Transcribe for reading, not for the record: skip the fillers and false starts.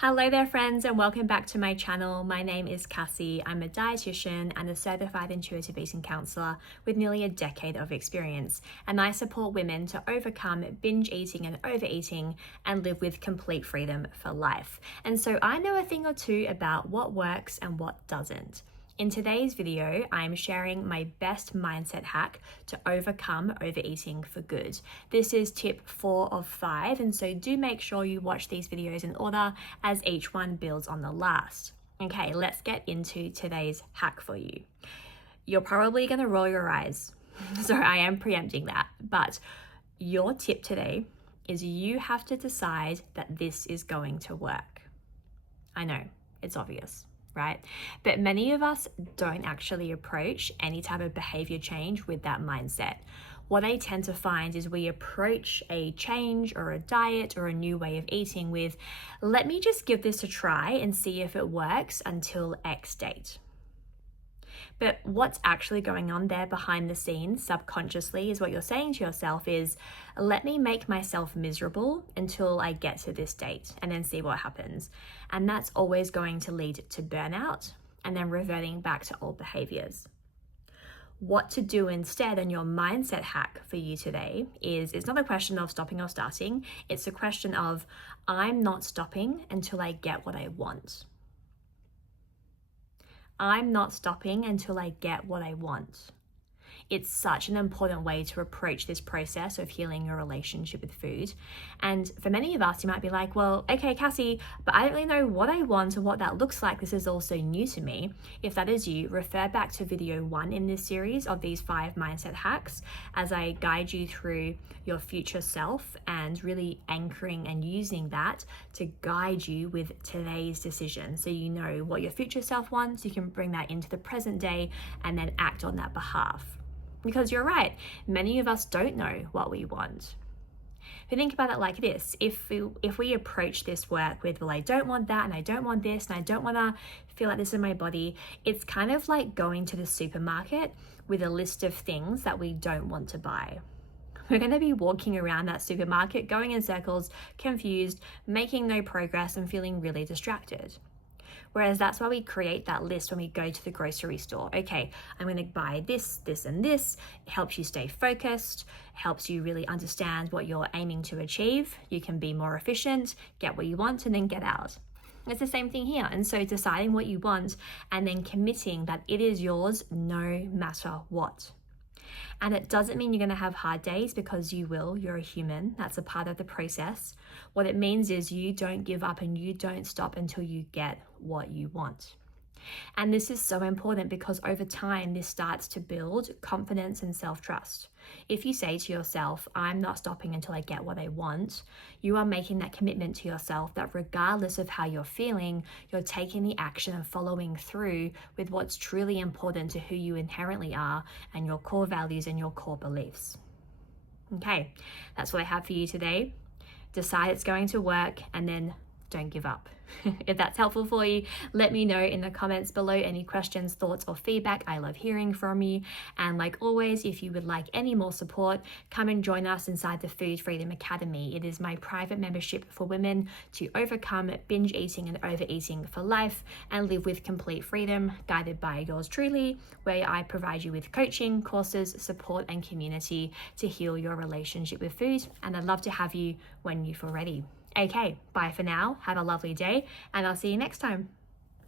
Hello there friends and welcome back to my channel. My name is Cassie. I'm a dietitian and a certified intuitive eating counselor with nearly a decade of experience, and I support women to overcome binge eating and overeating and live with complete freedom for life. And so I know a thing or two about what works and what doesn't. In today's video, I'm sharing my best mindset hack to overcome overeating for good. This is tip 4 of 5, and so do make sure you watch these videos in order as each one builds on the last. Okay, let's get into today's hack for you. You're probably gonna roll your eyes, so I am preempting that, but your tip today is you have to decide that this is going to work. I know, it's obvious, right? But many of us don't actually approach any type of behavior change with that mindset. What I tend to find is we approach a change or a diet or a new way of eating with, let me just give this a try and see if it works until X date. But what's actually going on there behind the scenes subconsciously is what you're saying to yourself is, let me make myself miserable until I get to this date and then see what happens. And that's always going to lead to burnout and then reverting back to old behaviors. What to do instead, and your mindset hack for you today is, it's not a question of stopping or starting. It's a question of, I'm not stopping until I get what I want. I'm not stopping until I get what I want. It's such an important way to approach this process of healing your relationship with food. And for many of us, you might be like, well, okay, Cassie, but I don't really know what I want or what that looks like. This is also new to me. If that is you, refer back to video 1 in this series of these 5 mindset hacks as I guide you through your future self and really anchoring and using that to guide you with today's decision. So you know what your future self wants, you can bring that into the present day and then act on that behalf. Because you're right, many of us don't know what we want. But think about it like this, if we approach this work with, well, I don't want that and I don't want this and I don't want to feel like this in my body, it's kind of like going to the supermarket with a list of things that we don't want to buy. We're going to be walking around that supermarket, going in circles, confused, making no progress and feeling really distracted. Whereas that's why we create that list when we go to the grocery store. Okay, I'm going to buy this, this, and this. It helps you stay focused, helps you really understand what you're aiming to achieve. You can be more efficient, get what you want, and then get out. It's the same thing here. And so deciding what you want and then committing that it is yours no matter what. And it doesn't mean you're going to have hard days, because you will. You're a human. That's a part of the process. What it means is you don't give up and you don't stop until you get what you want. And this is so important because over time, this starts to build confidence and self-trust. If you say to yourself, I'm not stopping until I get what I want, you are making that commitment to yourself that regardless of how you're feeling, you're taking the action and following through with what's truly important to who you inherently are and your core values and your core beliefs. Okay, that's what I have for you today. Decide it's going to work and then don't give up. If that's helpful for you, let me know in the comments below any questions, thoughts, or feedback. I love hearing from you. And like always, if you would like any more support, come and join us inside the Food Freedom Academy. It is my private membership for women to overcome binge eating and overeating for life and live with complete freedom, guided by yours truly, where I provide you with coaching, courses, support, and community to heal your relationship with food. And I'd love to have you when you feel ready. Okay, bye for now. Have a lovely day, and I'll see you next time.